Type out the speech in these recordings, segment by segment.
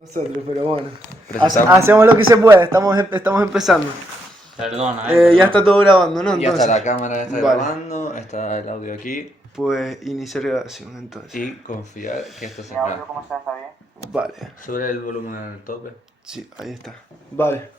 Nosotros, pero bueno. Presentamos. Hacemos lo que se puede, estamos empezando. Perdona, Ya perdona. está todo grabando, ¿no? Ya Entonces, está la cámara, está vale. grabando, está el audio aquí Pues iniciar grabación entonces. y confiar que esto ¿Mi saldrá. audio cómo está? ¿Está bien? Vale, Sube el volumen al tope. sí, ahí está. Vale.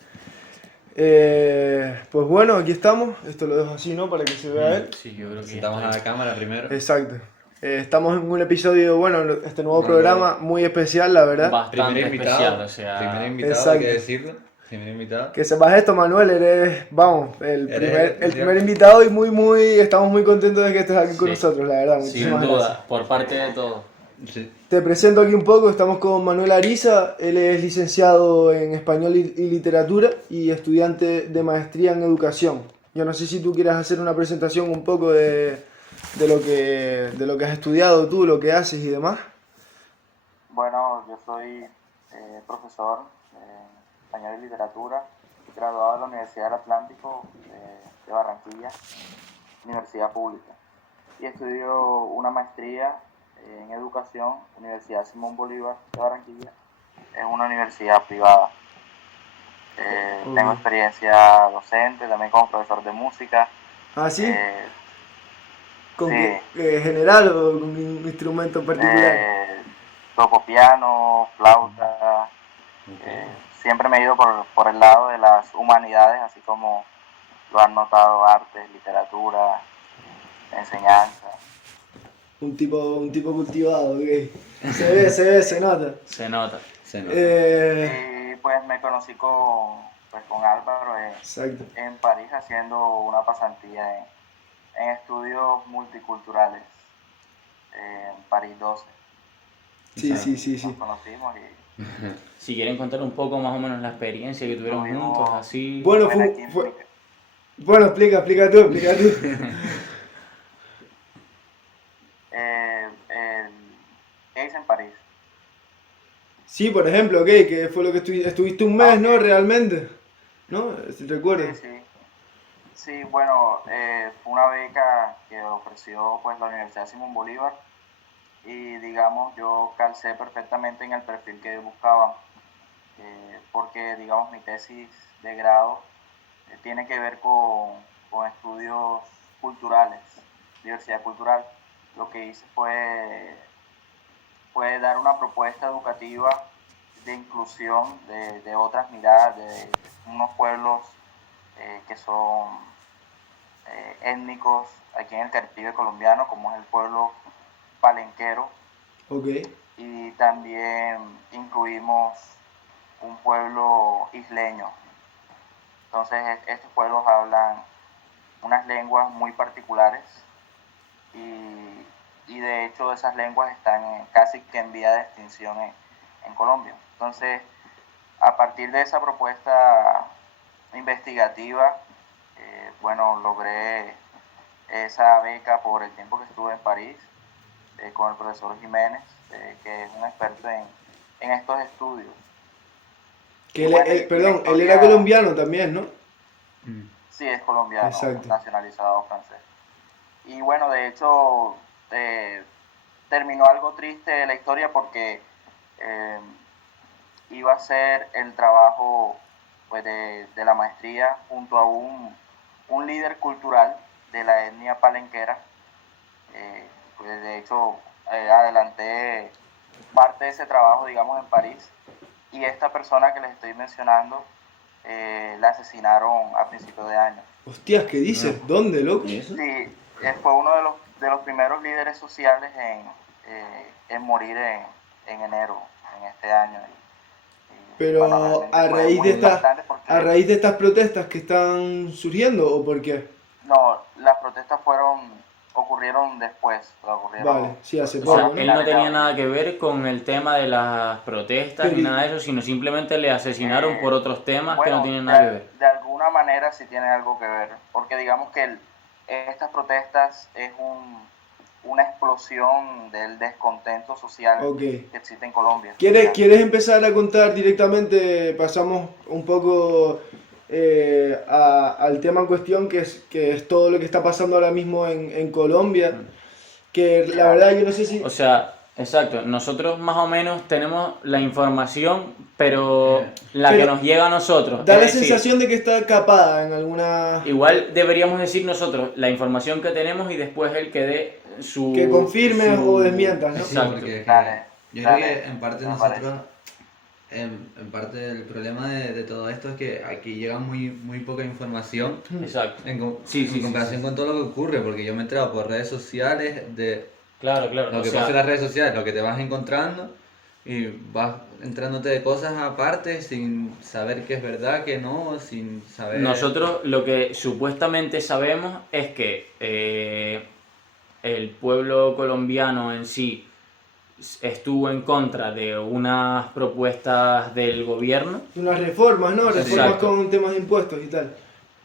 Pues bueno, aquí estamos. Esto lo dejo así, ¿no? Para que se vea él. Sí, yo creo que ya Presentamos está a la cámara primero. Exacto. Estamos en un episodio, bueno, este nuevo No, programa muy especial, la verdad. bastante Primer invitado, especial, o sea... primer invitado, Exacto. hay que decirlo. Primer invitado. Que sepas esto, Manuel, eres, vamos, el Eres primer invitado y estamos muy contentos de que estés aquí con Sí. nosotros, la verdad. Sin Muchísimas duda, gracias. por parte de todos. Sí. Te presento aquí un poco, estamos con Manuel Ariza, él es licenciado en Español y Literatura y estudiante de maestría en Educación. Yo no sé si tú quieres hacer una presentación un poco de lo que has estudiado tú, lo que haces y demás. Bueno, yo soy profesor de español y literatura, graduado de la Universidad del Atlántico de Barranquilla, universidad pública. Y estudio una maestría en educación, Universidad Simón Bolívar de Barranquilla, es una universidad privada. Tengo experiencia docente, también como profesor de música. ¿Ah, sí? Eh, ¿Con sí. qué general o con un instrumento en particular? Toco piano, flauta. Siempre me he ido por el lado de las humanidades, así como lo han notado artes, literatura, enseñanza. Un tipo cultivado, ok. Se nota. Se nota. Se nota. Eh, Y pues me conocí con Álvaro exacto. en París haciendo una pasantía en estudios multiculturales en París 12. Sí. Nos conocimos y Si quieren contar un poco más o menos la experiencia que tuvieron Tuvimos- juntos, así... Bueno, buena fue- química. Bueno, explica tú. ¿Qué hice en París? Sí, por ejemplo, ok, que fue lo que estuviste un mes, ¿no? Realmente, ¿no? Si recuerdas. Sí, bueno, fue una beca que ofreció pues la Universidad Simón Bolívar y digamos yo calcé perfectamente en el perfil que buscaban, porque digamos mi tesis de grado tiene que ver con estudios culturales, diversidad cultural. Lo que hice fue dar una propuesta educativa de inclusión de otras miradas, de unos pueblos que son étnicos aquí en el Caribe colombiano, como es el pueblo palenquero, Ok. y también incluimos un pueblo isleño. Entonces estos pueblos hablan unas lenguas muy particulares y de hecho esas lenguas están casi que en vía de extinción en Colombia. Entonces, a partir de esa propuesta investigativa, bueno, logré esa beca por el tiempo que estuve en París con el profesor Jiménez, que es un experto en estos estudios. Que Bueno, perdón, la él era historia- colombiano también, ¿no? Sí, es colombiano, Exacto. nacionalizado francés. Y bueno, de hecho, terminó algo triste la historia porque iba a ser el trabajo pues, de la maestría junto a un líder cultural de la etnia palenquera. Pues de hecho, adelanté parte de ese trabajo, digamos, en París. Y esta persona que les estoy mencionando, la asesinaron a principios de año. Hostias, ¿qué dices? ¿Dónde, loco? ¿Y eso? Sí, fue uno de los primeros líderes sociales en morir en enero, en este año. Pero bueno, realmente a fue raíz muy de impactante porque a raíz de estas protestas que están surgiendo, ¿o por qué? no, las protestas ocurrieron después, Vale, sí, hace O poco, sea, ¿no? él no tenía nada que ver con el tema de las protestas Pero- ni nada de eso, sino simplemente le asesinaron por otros temas que no tienen nada que ver. De alguna manera sí tiene algo que ver, porque digamos que estas protestas es una explosión del descontento social Ok. que existe en Colombia. ¿Quieres empezar a contar directamente? Pasamos un poco al tema en cuestión, que es todo lo que está pasando ahora mismo en Colombia. Que la verdad yo no sé si... O sea, Exacto, nosotros más o menos tenemos la información, pero la Pero que nos llega a nosotros. Da es la decir, sensación de que está capada en alguna... igual deberíamos decir nosotros la información que tenemos y después él que dé su... Que confirmes su- o desmientas, ¿no? Sí, Exacto. porque es que Dale, yo dale, creo que en parte me nosotros, en parte el problema de todo esto es que aquí llega muy poca información Exacto. en Sí, comparación sí. con todo lo que ocurre, porque yo me he enterado por redes sociales de Claro. lo O que sea, pasa en las redes sociales, lo que te vas encontrando y vas entrándote de cosas aparte sin saber qué es verdad, qué no, sin saber... nosotros lo que supuestamente sabemos es que el pueblo colombiano en sí estuvo en contra de unas propuestas del gobierno, Unas reformas, ¿no? Reformas Exacto. con temas de impuestos y tal.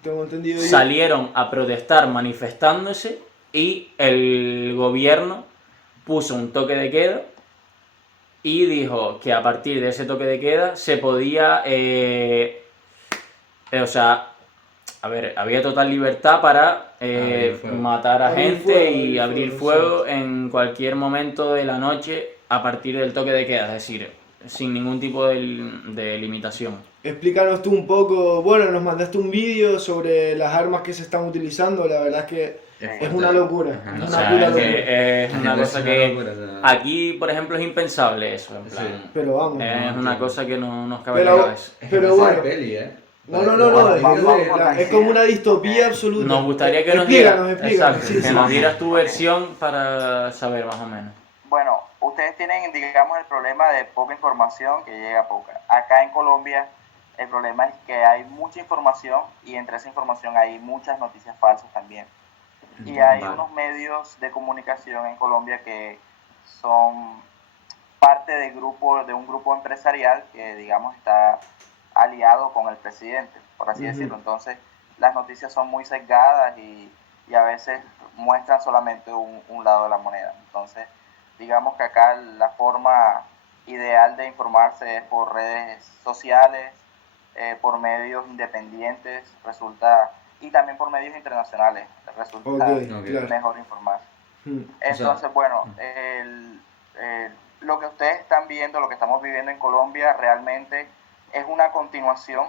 Tengo entendido yo. salieron a protestar manifestándose y el gobierno puso un toque de queda y dijo que a partir de ese toque de queda se podía, o sea, a ver, había total libertad para Abrir fuego. matar a Abrir gente fuego, y abrir abrir fuego, fuego en cualquier momento de la noche a partir del toque de queda, es decir, sin ningún tipo de limitación. Explícanos tú un poco, bueno, nos mandaste un vídeo sobre las armas que se están utilizando, la verdad es que es una locura, Ajá. es O una sea, pura es que locura. es una cosa una que locura, o sea. aquí, por ejemplo, es impensable eso, en plan. Sí. Pero vamos. Es no una entiendo. cosa que no nos cabe en la Pero, cabeza. Es que pero parece bueno, de peli, ¿eh? no, es vamos, como una distopía absoluta. Nos gustaría que nos dieras, Explícanos, exacto, sí, que sí. nos dieras tu versión para saber más o menos. Bueno, ustedes tienen, digamos, el problema de poca información que llega poca. Acá en Colombia el problema es que hay mucha información y entre esa información hay muchas noticias falsas también. Y hay Vale. unos medios de comunicación en Colombia que son parte de un grupo empresarial que, digamos, está aliado con el presidente, por así decirlo. Entonces, las noticias son muy sesgadas y a veces muestran solamente un lado de la moneda. Entonces, digamos que acá la forma ideal de informarse es por redes sociales, por medios independientes, y también por medios internacionales, resulta Ok, claro. mejor informarse. Mm. Entonces, bueno, lo que ustedes están viendo, lo que estamos viviendo en Colombia, realmente es una continuación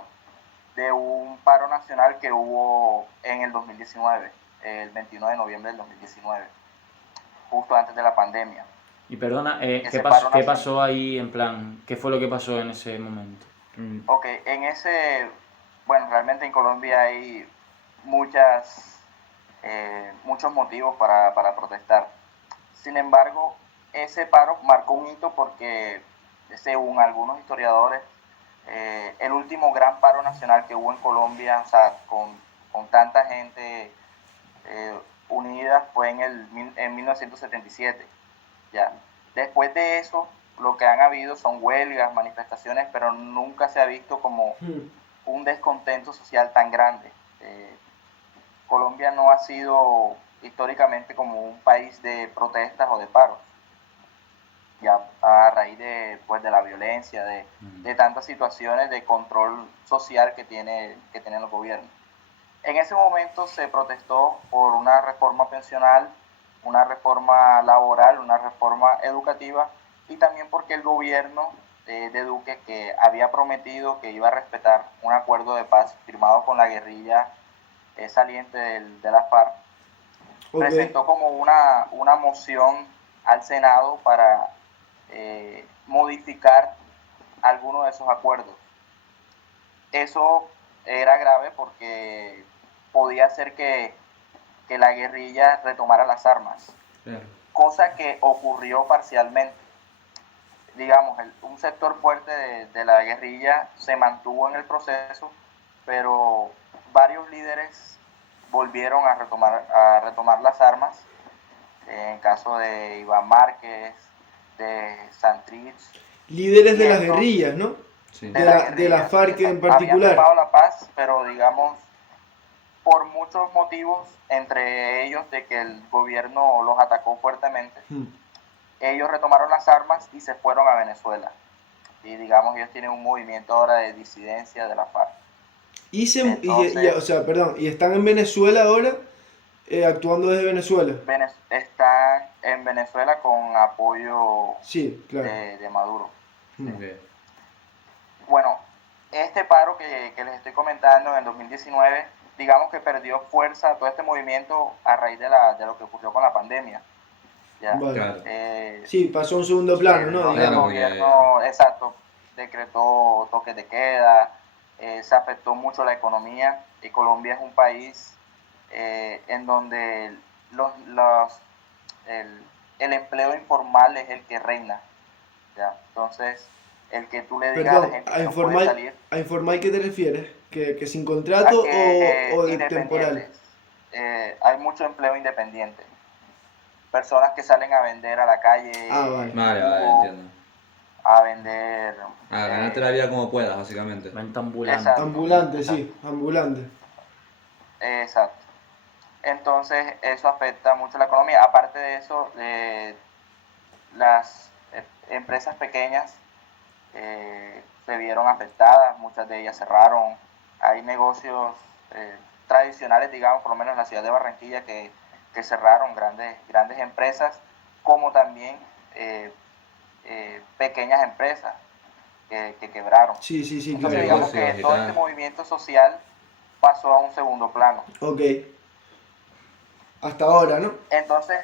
de un paro nacional que hubo en el 2019, el 29 de noviembre del 2019, justo antes de la pandemia. Y perdona, Ese ¿qué paro nacional. pasó ahí en plan? ¿Qué fue lo que pasó en ese momento? Ok, bueno, realmente en Colombia hay muchos motivos para protestar. Sin embargo, ese paro marcó un hito porque, según algunos historiadores, el último gran paro nacional que hubo en Colombia, o sea, con tanta gente unida, fue en 1977. ¿Ya? Después de eso, lo que han habido son huelgas, manifestaciones, pero nunca se ha visto como un descontento social tan grande. Colombia no ha sido históricamente como un país de protestas o de paros, ya a raíz de la violencia, de tantas situaciones de control social que tienen los gobiernos. En ese momento se protestó por una reforma pensional, una reforma laboral, una reforma educativa y también porque el gobierno de Duque, que había prometido que iba a respetar un acuerdo de paz firmado con la guerrilla saliente de la FARC, presentó como una moción al Senado para modificar algunos de esos acuerdos. Eso era grave porque podía hacer que la guerrilla retomara las armas, Claro. cosa que ocurrió parcialmente. Digamos, un sector fuerte de la guerrilla se mantuvo en el proceso, pero varios líderes volvieron a retomar las armas, en el caso de Iván Márquez, de Santrich. Líderes de las guerrillas, ¿no? Sí. De la FARC en Habían particular. firmado la paz, pero digamos, por muchos motivos, entre ellos de que el gobierno los atacó fuertemente, ellos retomaron las armas y se fueron a Venezuela. Y digamos, ellos tienen un movimiento ahora de disidencia de la FARC. O sea, perdón, ¿y están en Venezuela ahora? actuando desde Venezuela. Están en Venezuela con apoyo Sí, claro. de Maduro. Mm. Ok. Bueno, este paro que les estoy comentando en el 2019, digamos que perdió fuerza todo este movimiento a raíz de lo que ocurrió con la pandemia. ¿Ya? Vale. Claro. Sí, pasó a un segundo plano, ¿no? Entonces el Claro, Digamos. gobierno, exacto, decretó toques de queda, se afectó mucho la economía y Colombia es un país en donde el, el empleo informal es el que reina. ¿Ya? Entonces, el que tú le digas a la Perdón, gente que no puede salir, ¿a informal qué te refieres? ¿Que sin a contrato o que de temporal? independientes, hay mucho empleo independiente. Personas que salen a vender a la Ah, calle vale. Vale, jugo, entiendo. a vender... Ganarte la vida como puedas, básicamente. Venta ambulante. Exacto, Ambulante, exacto, sí, ambulante. exacto. Entonces, eso afecta mucho la economía. Aparte de eso, las empresas pequeñas se vieron afectadas, muchas de ellas cerraron. Hay negocios tradicionales, digamos, por lo menos en la ciudad de Barranquilla, que cerraron, grandes empresas, como también pequeñas empresas que quebraron. Sí, sí, sí, Entonces, claro, digamos claro. Negocios que y todo este tal. movimiento social pasó a un segundo plano. Ok. Hasta ahora, ¿no? Entonces,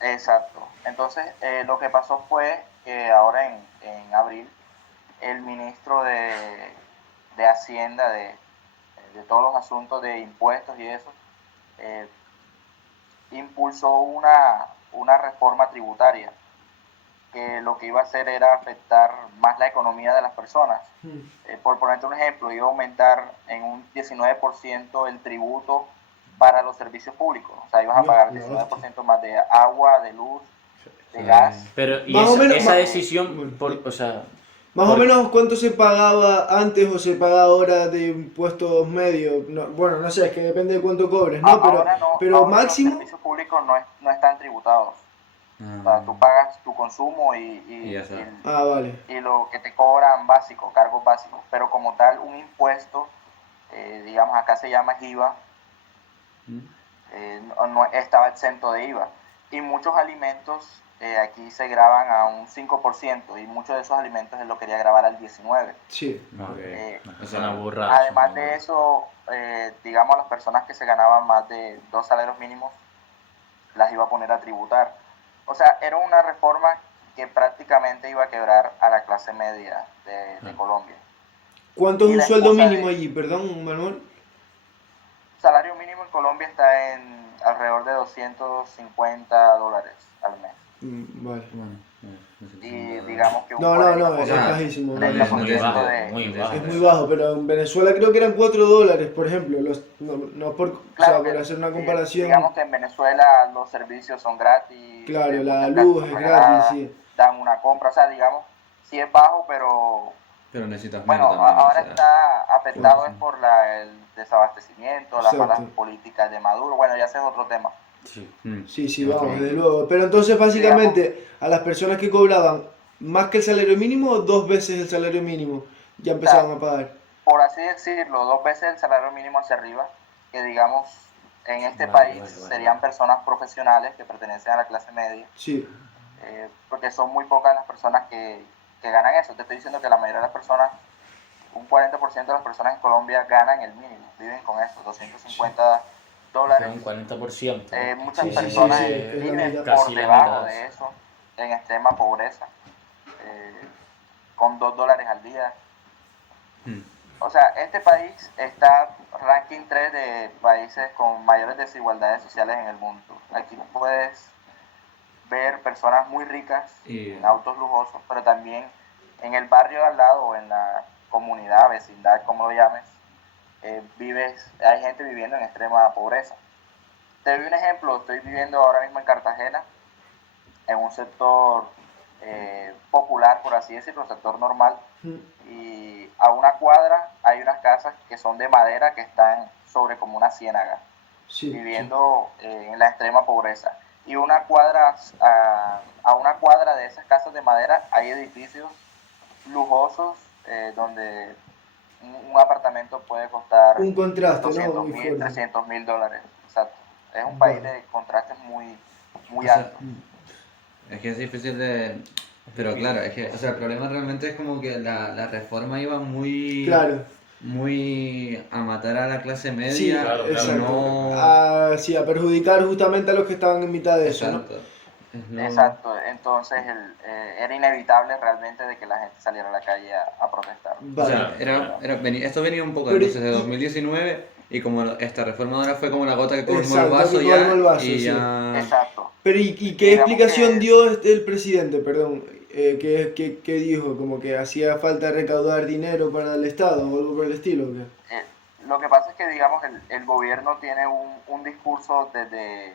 exacto. Entonces, lo que pasó fue que ahora en abril, el ministro de Hacienda, de todos los asuntos de impuestos y eso, eh, impulsó una reforma tributaria que lo que iba a hacer era afectar más la economía de las personas. Por ponerte un ejemplo, iba a aumentar en un 19% el tributo para los servicios públicos. O sea, ibas a Dios, pagar la 19% más de agua, de luz, de Sí. gas. Pero, y Más o menos, esa ma- decisión, bueno, o sea, más o menos cuánto se pagaba antes o se paga ahora de impuestos medios. No, bueno, no sé, es que depende de cuánto cobres, ¿no? Ahora no, Pero ahora los máximo. servicios públicos no están tributados. O sea, tú Ah, pagas tu consumo y ya está. Ah, vale. y lo que te cobran básico, cargos básicos, pero como tal un impuesto, digamos acá se llama IVA, no estaba exento de IVA. Y muchos alimentos aquí se graban a un 5% y muchos de esos alimentos él lo quería grabar al 19%. Sí. Ok. es una burrada. Además de eso, digamos las personas que se ganaban más de 2 salarios mínimos las iba a poner a tributar. O sea, era una reforma que prácticamente iba a quebrar a la clase media de Colombia. ¿Cuánto es Y un la sueldo excusa mínimo de allí? Perdón, Manuel. salario mínimo en Colombia está en alrededor de $250 al mes. Vale. Bueno, Y digamos que un No, no, no, es 40%, bajísimo. muy bajísimo. Muy 30% bajo, de... muy bajo. Es muy bajo, pero en Venezuela creo que eran $4, por ejemplo. No, no por, o Claro sea, que, por hacer una comparación. digamos que en Venezuela los servicios son gratis, Claro, la muchas casas luz son es gratis, regaladas, sí. dan una compra, o sea, digamos, sí es bajo, pero Pero necesitas bueno, menos también, o ahora sea. está afectado Claro. es por el desabastecimiento, las malas Exacto. políticas de Maduro, bueno, ya ese es otro tema. Sí. Sí, sí, Ok. vamos, desde luego. Pero entonces, básicamente, a las personas que cobraban más que el salario mínimo o 2 veces el salario mínimo, ya O sea, empezaban a pagar. por así decirlo, 2 veces el salario mínimo hacia arriba, que digamos en este Vale, país vale. serían personas profesionales que pertenecen a la clase media, Sí, porque son muy pocas las personas que ganan eso. Te estoy diciendo que la mayoría de las personas, un 40% de las personas en Colombia ganan el mínimo, viven con eso, $250. Un 40%. Muchas sí, sí, sí, personas sí, es la viven mitad. por Casi la debajo mitad. de eso, en extrema pobreza, con $2 al día. O sea, este país está ranking 3 de países con mayores desigualdades sociales en el mundo. Aquí puedes ver personas muy ricas Y en autos lujosos, pero también en el barrio de al lado o en la comunidad, vecindad, como lo llames, hay gente viviendo en extrema pobreza. Te doy un ejemplo, estoy viviendo ahora mismo en Cartagena, en un sector popular, por así decirlo, un sector normal, y a una cuadra hay unas casas que son de madera que están sobre como una ciénaga, sí, viviendo en la extrema pobreza. Y a una cuadra de esas casas de madera hay edificios lujosos donde un apartamento puede costar Un contraste, ¿no? 200 Muy mil, fuerte. $300,000. Exacto. Es un país Vale. de contrastes muy, muy O sea, altos. es que es difícil de... Pero claro, es que, o sea, el problema realmente es como que la reforma iba Claro, muy a matar a la clase sí, media Claro, y claro. exacto. Sí, a perjudicar justamente a los que estaban en mitad de eso, ¿no? Exacto. Es lo... Exacto, entonces era inevitable realmente de que la gente saliera a la calle a protestar. O sea, Vale. esto venía un poco Pero, entonces de 2019 y como esta reforma ahora fue como la gota que colmó el exacto, vaso que colmo el ya vaso, y sí. ya... Exacto. Pero, ¿y Y qué digamos explicación que dio el presidente, perdón? ¿Qué dijo? ¿Como que hacía falta recaudar dinero para el Estado o algo por el estilo? ¿O qué? lo que pasa es que, digamos, el gobierno tiene un discurso desde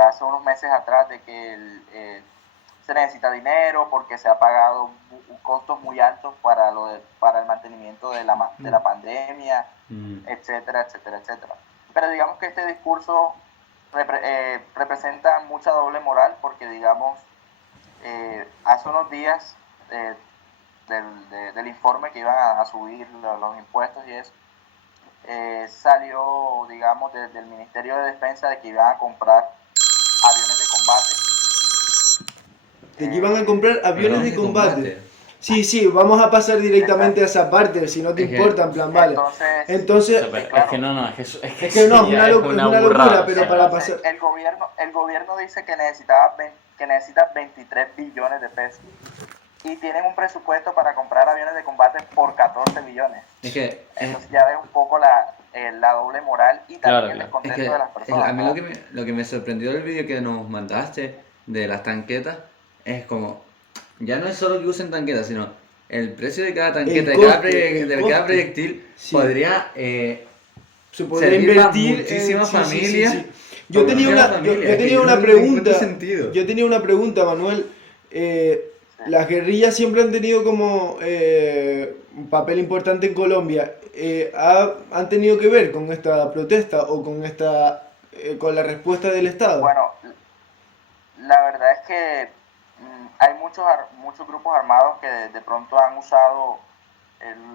hace unos meses atrás de que se necesita dinero porque se ha pagado costos muy altos para el mantenimiento de la pandemia, etcétera, etcétera, etcétera. Pero digamos que este discurso representa mucha doble moral porque, digamos, hace unos días del informe que iban a subir los impuestos y eso, salió, digamos, desde el Ministerio de Defensa de que iban a comprar aviones de combate. De que iban a comprar aviones Aviones de de combate. combate. Sí, sí, vamos a pasar directamente a Exacto. esa parte, si no te Es que, importa, en plan, vale. Entonces, O Entonces, sea, pero es claro. que no, es que es que no, eso es ya es una una burrada, locura, o pero sea, para Entonces, pasar... el gobierno dice que necesita 23 billones de pesos y tienen un presupuesto para comprar aviones de combate por 14 billones. es que, Entonces ya ves un poco la doble moral y Claro, también el claro. es descontento de las que, a personas, mí ¿no? lo que me sorprendió del vídeo que nos mandaste de las tanquetas es como, ya no es solo que usen tanquetas, sino el precio de cada El tanqueta, coste, el de cada coste. proyectil Sí. podría Se podría servir para invertir muchísimas sí, sí, sí, familias. sí. Para Yo tenía muchísimas una, yo, familias. yo Es que tenía yo una no le encuentro pregunta, sentido. yo tenía una pregunta, Manuel. Sí. Las guerrillas siempre han tenido como un papel importante en Colombia. ¿Han tenido que ver con esta protesta o con la respuesta del Estado? Bueno, la verdad es que hay muchos grupos armados que de pronto han usado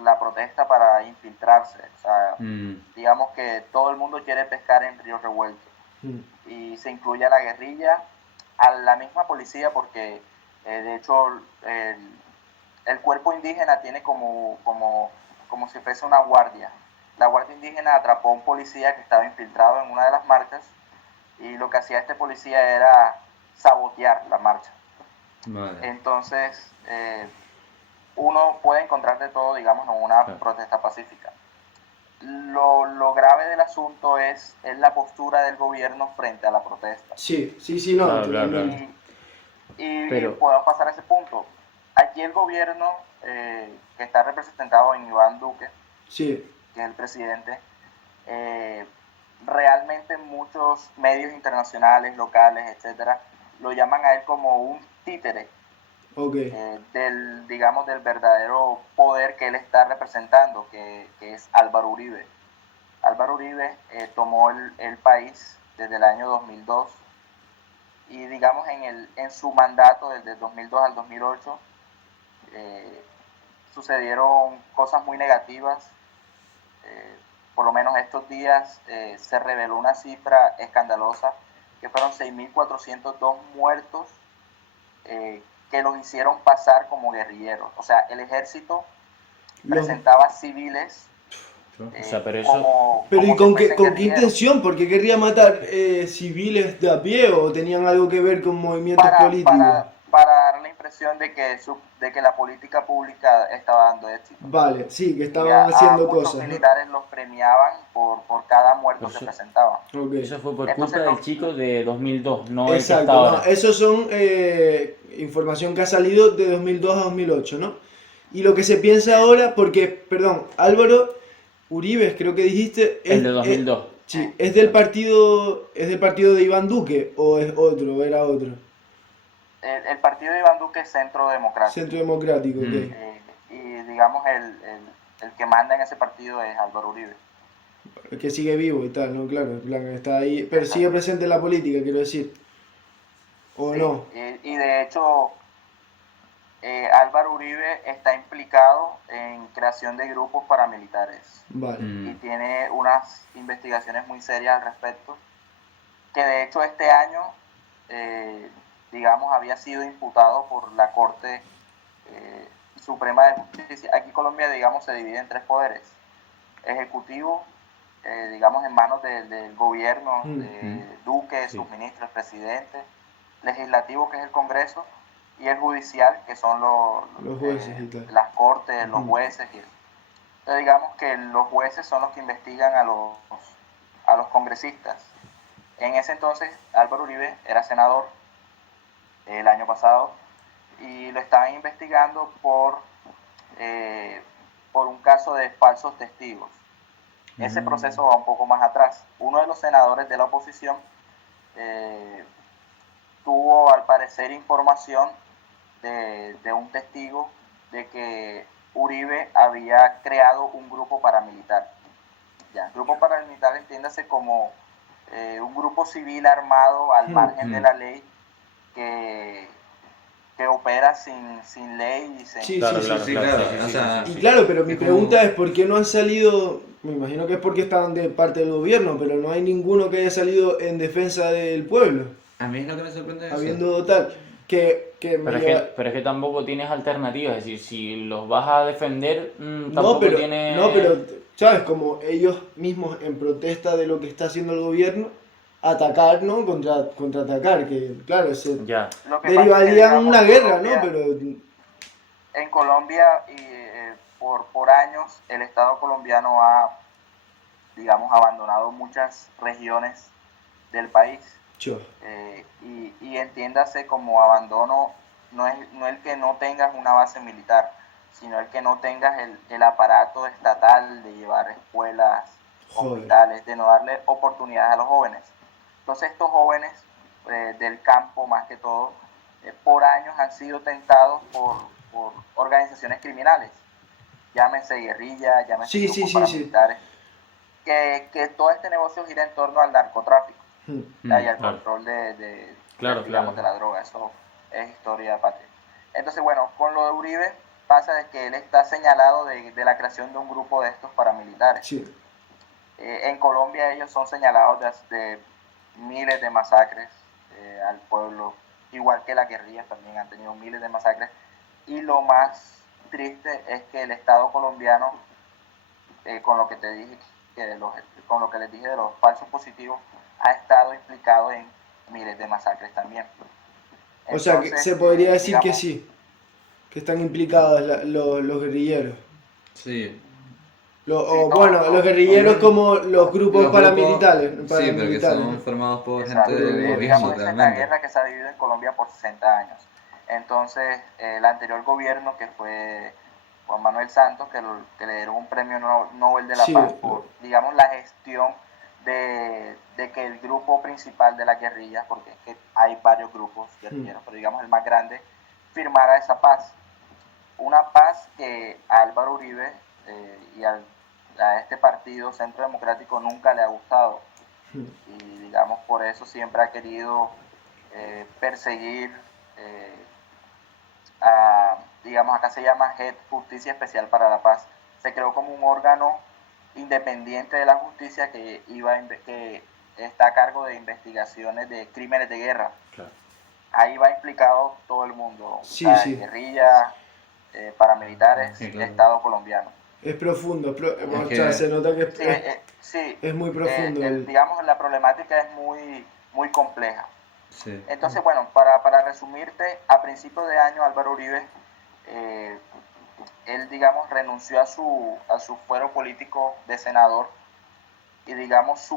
la protesta para infiltrarse. O sea, Mm, digamos que todo el mundo quiere pescar en río revuelto Mm. y se incluye a la guerrilla, a la misma policía, porque de hecho el cuerpo indígena tiene como si fuese una guardia. La guardia indígena atrapó a un policía que estaba infiltrado en una de las marchas y lo que hacía este policía era sabotear la marcha. vale. Entonces, uno puede encontrar de todo, digamos, en una Claro. protesta pacífica. Lo grave del asunto es la postura del gobierno frente a la protesta. Sí, sí, sí, no, Claro, claro, claro. totalmente. Y Pero, podemos pasar a ese punto. Aquí el gobierno, que está representado en Iván Duque, Sí, que es el presidente, eh, realmente muchos medios internacionales, locales, etcétera, lo llaman a él como un títere ok. digamos, del verdadero poder que él está representando, que es Álvaro Uribe. Álvaro Uribe tomó el país desde el año 2002 y, digamos, en su mandato desde el 2002 al 2008 sucedieron cosas muy negativas. Por lo menos estos días se reveló una cifra escandalosa que fueron 6.402 muertos que los hicieron pasar como guerrilleros. O sea, el ejército Los- presentaba civiles o sea, pero eso, Pero ¿y como si con fuesen qué guerrilleros. intención? ¿Por qué querría matar civiles de a pie o tenían algo que ver con movimientos políticos? Para dar la impresión de que la política pública estaba dando éxito. Vale, sí, que Y estaban a haciendo muchos cosas, ¿no? militares los premiaban por cada muerto Por que eso- presentaban. Ok. eso fue por Entonces, culpa del chico de 2002, no el que está Exacto, no, ahora. esos son información que ha salido de 2002 a 2008, ¿no? Y lo que se piensa ahora, porque, perdón, Álvaro Uribe, creo que dijiste, El de 2002. sí, es del partido de Iván Duque o es otro, era otro, el partido de Iván Duque es Centro Democrático. Centro Democrático, ok. Mm. Y digamos, el que manda en ese partido es Álvaro Uribe. El que sigue vivo y tal, ¿no? Claro, en plan, está ahí, pero sigue Exacto. presente en la política, quiero decir, o Sí, no, y de hecho Álvaro Uribe está implicado en creación de grupos paramilitares vale. y Mm, tiene unas investigaciones muy serias al respecto. que de hecho este año, digamos, había sido imputado por la Corte Suprema de Justicia. Aquí Colombia, digamos, se divide en tres poderes. Ejecutivo, digamos, en manos del gobierno, de Duque, sus ministros, el presidente. Legislativo, que es el Congreso, y el judicial, que son Los jueces y tal. las cortes, los jueces. Entonces digamos que los jueces son los que investigan a los congresistas. En ese entonces Álvaro Uribe era senador el año pasado y lo estaban investigando por un caso de falsos testigos. Ese proceso va un poco más atrás. Uno de los senadores de la oposición tuvo al parecer información de un testigo de que Uribe había creado un grupo paramilitar. Ya, grupo paramilitar entiéndase como un grupo civil armado al margen de la ley que opera sin ley y sin... Sí, Claro, sí, claro, sí, claro. claro, o sea, Y claro, pero mi es como- pregunta es ¿por qué no han salido? Me imagino que es porque estaban de parte del gobierno, pero no hay ninguno que haya salido en defensa del pueblo, A mí es lo que me sorprende de eso. habiendo tal, que me Pero lleva... es que tampoco tienes alternativas, es decir, si los vas a defender, No, tampoco pero, tienes... no, pero, ¿sabes? Como ellos mismos en protesta de lo que está haciendo el gobierno, atacar, ¿no? Contraatacar, que claro, se Ya, Lo que pasa es que, derivaría en digamos, una guerra, ¿no? Colombia, Pero, en Colombia por años el Estado colombiano ha, digamos, abandonado muchas regiones del país. cho, Y entiéndase como abandono, no el que no tengas una base militar, sino el que no tengas el aparato estatal de llevar escuelas, joder, hospitales, de no darle oportunidades a los jóvenes. Entonces estos jóvenes del campo más que todo, por años han sido tentados por organizaciones criminales, llámese guerrilla, llámese sí, sí, grupos sí, sí. paramilitares, que todo este negocio gira en torno al narcotráfico y al claro. control de Claro. la droga. Eso es historia patria. Entonces, bueno, con lo de Uribe pasa de que él está señalado de la creación de un grupo de estos paramilitares. Sí. En Colombia ellos son señalados de miles de masacres al pueblo, igual que las guerrillas también han tenido miles de masacres. Y lo más triste es que el Estado colombiano, con lo que te dije, con lo que les dije de los falsos positivos, ha estado implicado en miles de masacres también. O sea, que Entonces, se podría decir que digamos, sí, que están implicados los guerrilleros. Sí. sí, Bueno, los guerrilleros como los grupos Los paramilitares. grupos, sí, pero que son ¿No? formados por exacto. gente del Pero, Digamos, gobierno esa es la realmente. guerra que se ha vivido en Colombia por 60 años. Entonces, el anterior gobierno, que fue Juan Manuel Santos, que le dieron un premio Nobel de la Sí, Paz por, digamos, la gestión de que el grupo principal de las guerrillas, porque es que hay varios grupos guerrilleros, pero digamos el más grande, firmara esa paz. Una paz que a Álvaro Uribe y a este partido Centro Democrático nunca le ha gustado. Y digamos por eso siempre ha querido perseguir digamos acá se llama JEP, Justicia Especial para la Paz. Se creó como un órgano independiente de la justicia que está a cargo de investigaciones de crímenes de guerra. Claro. Ahí va implicado todo el mundo, Sí, o sea, sí. guerrillas, paramilitares, Sí, claro. Estado colombiano. es profundo, o que- sea, se nota que Sí, es muy profundo. digamos la problemática es muy compleja. Sí. Entonces, bueno, para resumirte, a principios de año Álvaro Uribe, él, digamos, renunció a su fuero político de senador y, digamos,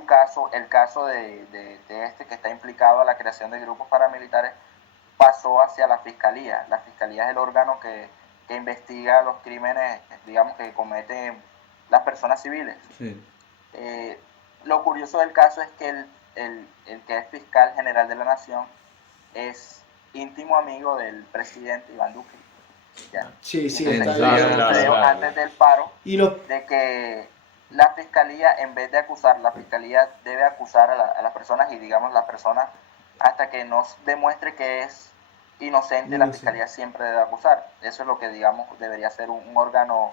el caso de este que está implicado a la creación de grupos paramilitares, pasó hacia la Fiscalía. La Fiscalía es el órgano que investiga los crímenes, digamos, que cometen las personas civiles. Sí. Lo curioso del caso es que el que es fiscal general de la Nación es íntimo amigo del presidente Iván Duque. ¿Ya? Sí, sí, Entonces, está claro, bien. sucedió claro. antes del paro Y los, de que la fiscalía, en vez de acusar, la fiscalía debe acusar a las personas y, digamos, las personas, hasta que nos demuestre que es inocente, la fiscalía siempre debe acusar. Eso es lo que, digamos, debería ser un órgano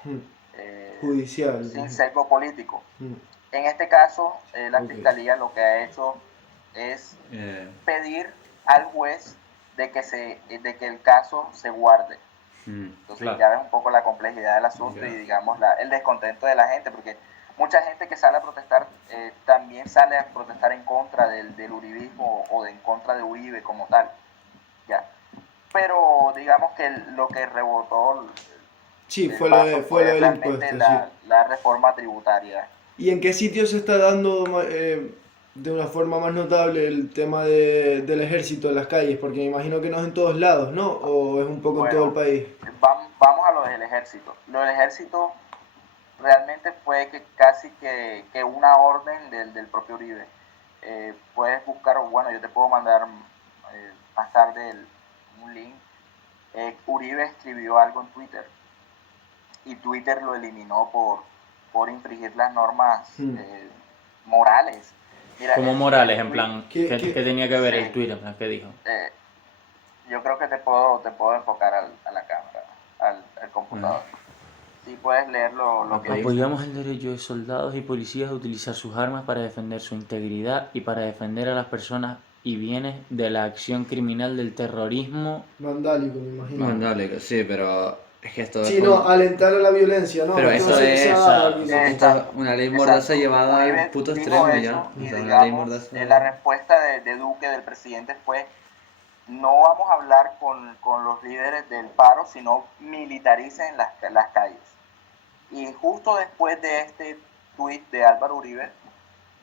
judicial. sin sesgo político. Mm. En este caso, la Ok. fiscalía lo que ha hecho es Eh, pedir al juez de que el caso se guarde. Entonces Claro. ya ves un poco la complejidad del asunto y digamos el descontento de la gente, porque mucha gente que sale a protestar también sale a protestar en contra del uribismo o en contra de Uribe como tal, ya. Pero digamos que lo que rebotó Sí, el fue vaso fue lo del realmente impuesto, sí. la reforma tributaria. ¿Y en qué sitio se está dando de una forma más notable el tema del ejército en las calles? Porque me imagino que no es en todos lados, ¿no? ¿O es un poco en todo el Bueno, país? vamos a lo del ejército. Lo del ejército realmente fue que casi que una orden del propio Uribe. Puedes buscar, bueno, yo te puedo mandar más tarde un link. Uribe escribió algo en Twitter y Twitter lo eliminó por infringir las normas morales. Mira, Como Morales, en plan, ¿Qué- ¿qué qué- tenía que ver sí. el Twitter? En plan, ¿qué dijo? Yo creo que te puedo enfocar a la cámara, al computador. Sí, puedes leer lo que dice. Apoyamos el derecho de soldados y policías a utilizar sus armas para defender su integridad y para defender a las personas y bienes de la acción criminal del terrorismo. Vandálico, me imagino. Vandálico, sí, pero es que esto Sí, es no, alentar a la violencia, ¿no? Pero Esto eso se es- ha dado aquí, ¿no? esto es una ley mordaza llevada Uribe al puto dijo extremo eso, ya. y O sea, una ley digamos, mordaza. la respuesta de Duque, del presidente, fue: no vamos a hablar con los líderes del paro, sino militaricen las calles. Y justo después de este tuit de Álvaro Uribe,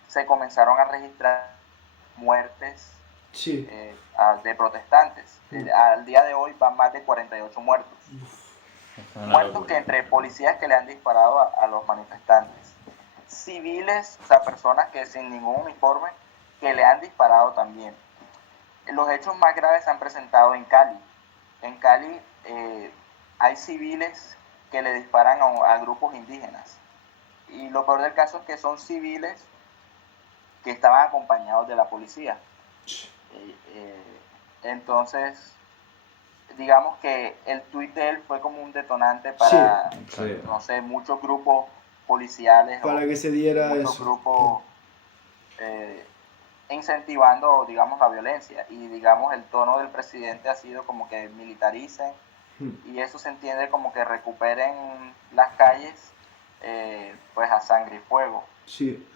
se comenzaron a registrar muertes Sí. de protestantes. Al día de hoy van más de 48 muertos. Es una Muertos locura. que entre policías que le han disparado a los manifestantes. Civiles, o sea, personas que sin ningún uniforme, que le han disparado también. Los hechos más graves se han presentado en Cali. En Cali hay civiles que le disparan a grupos indígenas. Y lo peor del caso es que son civiles que estaban acompañados de la policía. Entonces, digamos que el tuit de él fue como un detonante para, Sí. no sé, muchos grupos policiales Para o que se diera muchos eso. grupos incentivando, digamos, la violencia. Y, digamos, el tono del presidente ha sido como que militaricen y eso se entiende como que recuperen las calles pues a sangre y fuego. Sí.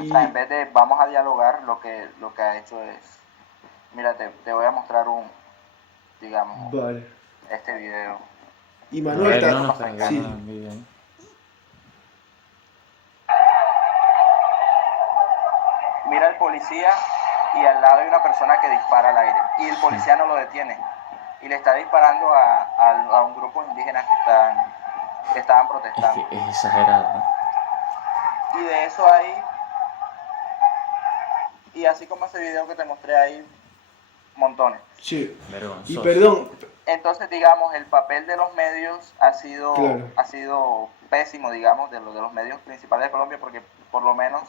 O sea, en vez de vamos a dialogar, lo que ha hecho es, mira, te voy a mostrar digamos, Vale. este video. Y A Manuel, ver, ta- no, espera, sí. no, no, vídeo, ¿eh? Mira al policía y al lado hay una persona que dispara al aire y el policía no lo detiene y le está disparando a un grupo de indígenas que estaban Es protestando. que es exagerado, ¿eh? Y de eso hay, y así como ese video que te mostré ahí, montones. Sí. Y Vergonzoso. perdón, Entonces, digamos, el papel de los medios Claro. ha sido pésimo, digamos, de los medios principales de Colombia, porque por lo menos,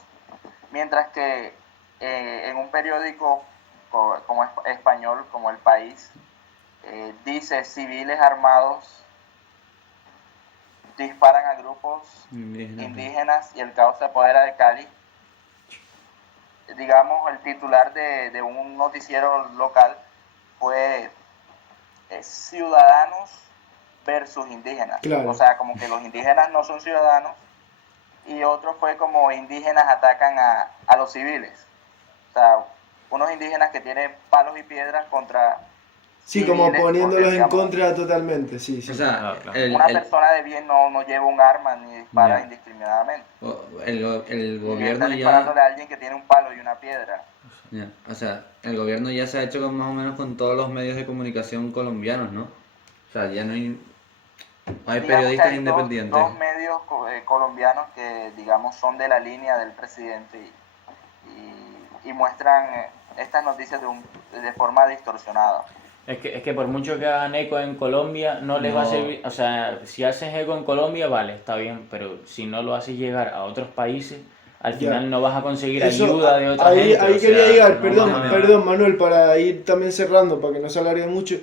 mientras que en un periódico como español, como El País, dice civiles armados disparan a grupos indígenas y el caos se apodera de Cali, digamos, el titular de un noticiero local fue ciudadanos versus indígenas. Claro. O sea, como que los indígenas no son ciudadanos y otro fue como indígenas atacan a los civiles. O sea, unos indígenas que tienen palos y piedras contra sí, como civiles, poniéndolos porque, en digamos, contra totalmente, sí, sí. O sea, Ah, claro. el, una el, persona de bien no lleva un arma ni dispara Ya. indiscriminadamente. el Y gobierno está ya. disparándole a alguien que tiene un palo y una piedra. Ya, o sea, el gobierno ya se ha hecho más o menos con todos los medios de comunicación colombianos, ¿no? O sea, ya no hay Digamos que periodistas hay independientes. dos medios colombianos que, digamos, son de la línea del presidente y muestran estas noticias de forma distorsionada. Es que por mucho que hagan eco en Colombia, no les va a No. servir. O sea, si haces eco en Colombia, vale, está bien, pero si no lo haces llegar a otros países, al Ya. final no vas a conseguir Eso, ayuda de otra ahí, gente. ahí o sea, quería llegar, no perdón, mames. perdón Manuel, para ir también cerrando, para que no se alargue mucho.